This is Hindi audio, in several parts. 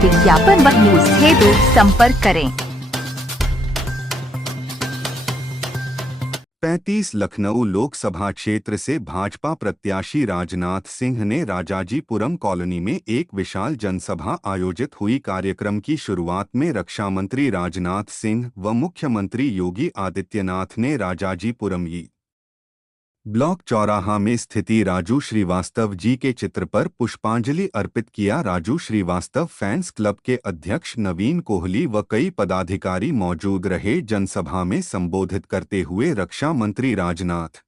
विज्ञापन व न्यूज हेतु संपर्क करें। 35 लखनऊ लोकसभा क्षेत्र से भाजपा प्रत्याशी राजनाथ सिंह ने राजाजीपुरम कॉलोनी में एक विशाल जनसभा आयोजित हुई। कार्यक्रम की शुरुआत में रक्षा मंत्री राजनाथ सिंह व मुख्यमंत्री योगी आदित्यनाथ ने राजाजीपुरम ब्लॉक चौराहा में स्थिति राजू श्रीवास्तव जी के चित्र पर पुष्पांजलि अर्पित किया। राजू श्रीवास्तव फैंस क्लब के अध्यक्ष नवीन कोहली व कई पदाधिकारी मौजूद रहे। जनसभा में संबोधित करते हुए रक्षा मंत्री राजनाथ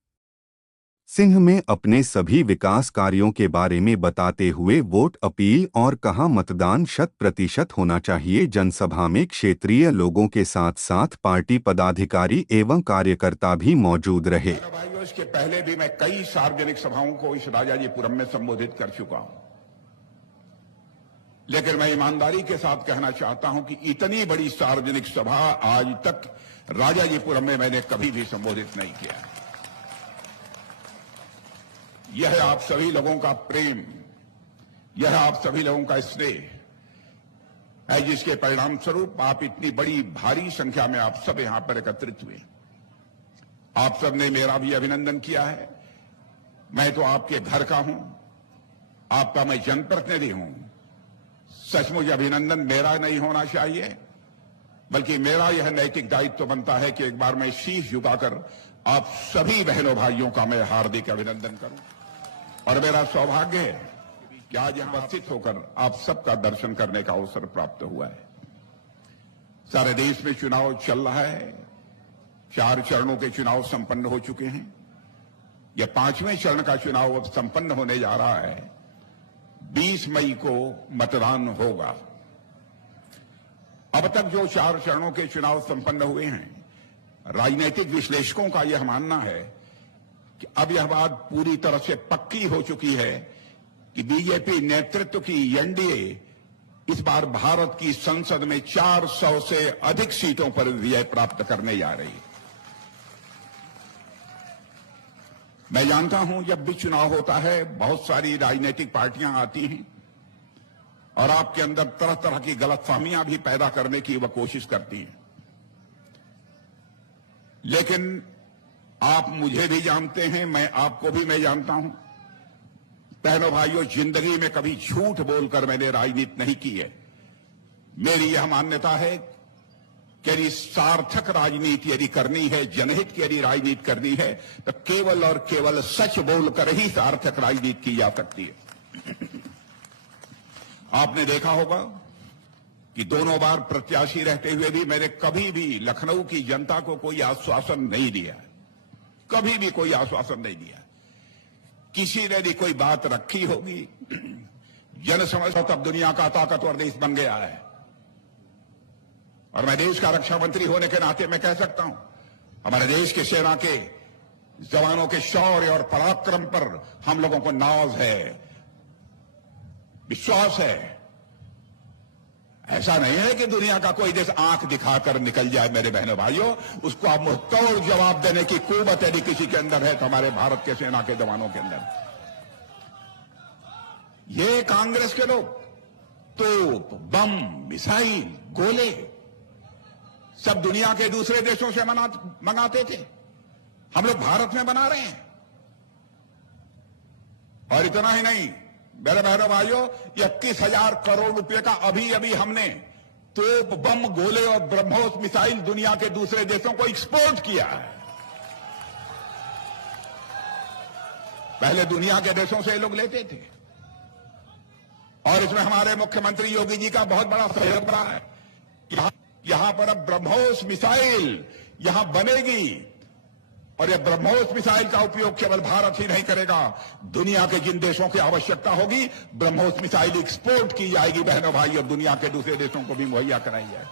सिंह में अपने सभी विकास कार्यों के बारे में बताते हुए वोट अपील और कहा मतदान 100% होना चाहिए। जनसभा में क्षेत्रीय लोगों के साथ साथ पार्टी पदाधिकारी एवं कार्यकर्ता भी मौजूद रहे। भाइयों, इसके पहले भी मैं कई सार्वजनिक सभाओं को इस राजाजीपुरम में संबोधित कर चुका हूं, लेकिन मैं ईमानदारी के साथ कहना चाहता हूं कि इतनी बड़ी सार्वजनिक सभा आज तक राजाजीपुरम में मैंने कभी भी संबोधित नहीं किया। यह है आप सभी लोगों का प्रेम, यह है आप सभी लोगों का स्नेह है, जिसके परिणाम स्वरूप आप इतनी बड़ी भारी संख्या में आप सब यहां पर एकत्रित हुए। आप सब ने मेरा भी अभिनंदन किया है। मैं तो आपके घर का हूं, आपका मैं जनप्रतिनिधि हूं। सचमुच अभिनंदन मेरा नहीं होना चाहिए, बल्कि मेरा यह नैतिक दायित्व बनता है कि एक बार मैं शीश झुकाकर आप सभी बहनों भाइयों का मैं हार्दिक अभिनंदन करूं। और मेरा सौभाग्य है कि आज यहां उपस्थित होकर आप सबका दर्शन करने का अवसर प्राप्त हुआ है। सारे देश में चुनाव चल रहा है। 4 चरणों के चुनाव संपन्न हो चुके हैं। यह 5वें चरण का चुनाव अब संपन्न होने जा रहा है। 20 मई को मतदान होगा। अब तक जो 4 चरणों के चुनाव संपन्न हुए हैं, राजनीतिक विश्लेषकों का यह मानना है कि अब यह बात पूरी तरह से पक्की हो चुकी है कि बीजेपी नेतृत्व की एनडीए इस बार भारत की संसद में 400 से अधिक सीटों पर विजय प्राप्त करने जा रही है। मैं जानता हूं जब भी चुनाव होता है बहुत सारी राजनीतिक पार्टियां आती हैं और आपके अंदर तरह तरह की गलतफहमियां भी पैदा करने की वह कोशिश करती हैं, लेकिन आप मुझे भी जानते हैं, मैं आपको भी मैं जानता हूं। बहनों भाइयों, जिंदगी में कभी झूठ बोलकर मैंने राजनीति नहीं की है। मेरी यह मान्यता है कि यदि सार्थक राजनीति यदि करनी है, जनहित की यदि राजनीति करनी है, तो केवल और केवल सच बोलकर ही सार्थक राजनीति की जा सकती है। आपने देखा होगा कि दोनों बार प्रत्याशी रहते हुए भी मैंने कभी भी लखनऊ की जनता को कोई आश्वासन नहीं दिया, कभी भी कोई आश्वासन नहीं दिया। किसी ने भी कोई बात रखी होगी, जन समझो तब दुनिया का ताकतवर देश बन गया है। और मैं देश का रक्षा मंत्री होने के नाते मैं कह सकता हूं, हमारे देश के सेना के जवानों के शौर्य और पराक्रम पर हम लोगों को नाज है, विश्वास है। ऐसा नहीं है कि दुनिया का कोई देश आंख दिखाकर निकल जाए। मेरे बहनों भाइयों, उसको आप मुंहतोड़ जवाब देने की कुव्वत यदि किसी के अंदर है तो हमारे भारत के सेना के जवानों के अंदर। ये कांग्रेस के लोग तोप, बम, मिसाइल, गोले सब दुनिया के दूसरे देशों से मंगाते थे, हम लोग भारत में बना रहे हैं। और इतना ही नहीं मेरे बहनों भाइयों, 21,000 करोड़ रुपए का अभी अभी हमने तोप, बम, गोले और ब्रह्मोस मिसाइल दुनिया के दूसरे देशों को एक्सपोर्ट किया है। पहले दुनिया के देशों से ये लोग लेते थे और इसमें हमारे मुख्यमंत्री योगी जी का बहुत बड़ा सहयोग रहा है। यहां पर अब ब्रह्मोस मिसाइल यहां बनेगी और यह ब्रह्मोस मिसाइल का उपयोग केवल भारत ही नहीं करेगा, दुनिया के जिन देशों की आवश्यकता होगी ब्रह्मोस मिसाइल एक्सपोर्ट की जाएगी। बहनों भाइयों, दुनिया के दूसरे देशों को भी मुहैया कराई जाए।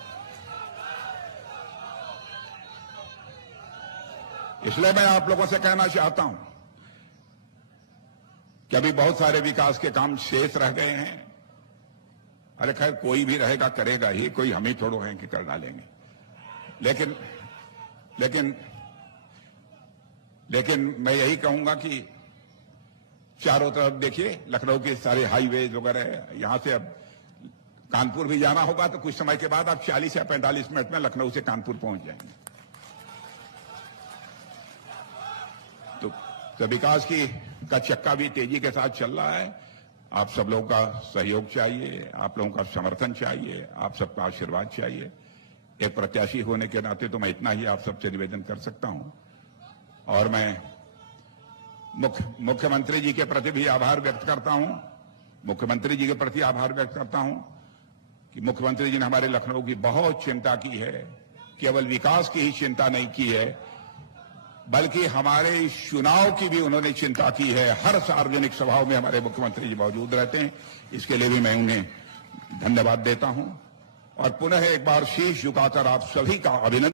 इसलिए मैं आप लोगों से कहना चाहता हूं कि अभी बहुत सारे विकास के काम शेष रह गए हैं। अरे खैर, कोई भी रहेगा करेगा ही, कोई हम ही थोड़ो हैं कि कर डालेंगे। लेकिन मैं यही कहूंगा कि चारों तरफ देखिए, लखनऊ के सारे हाईवे वगैरह, यहां से अब कानपुर भी जाना होगा तो कुछ समय के बाद आप 40 या 45 मिनट में लखनऊ से कानपुर पहुंच जाएंगे। तो विकास का चक्का भी तेजी के साथ चल रहा है। आप सब लोगों का सहयोग चाहिए, आप लोगों का समर्थन चाहिए, आप सबका आशीर्वाद चाहिए। एक प्रत्याशी होने के नाते तो मैं इतना ही आप सबसे निवेदन कर सकता हूं। और मैं मुख्यमंत्री जी के प्रति भी आभार व्यक्त करता हूं। मुख्यमंत्री जी के प्रति आभार व्यक्त करता हूं कि मुख्यमंत्री जी ने हमारे लखनऊ की बहुत चिंता की है। केवल विकास की ही चिंता नहीं की है, बल्कि हमारे इस चुनाव की भी उन्होंने चिंता की है। हर सार्वजनिक सभाओं में हमारे मुख्यमंत्री जी मौजूद रहते हैं। इसके लिए भी मैं उन्हें धन्यवाद देता हूं और पुनः एक बार शीश झुकाकर आप सभी का अभिनंदन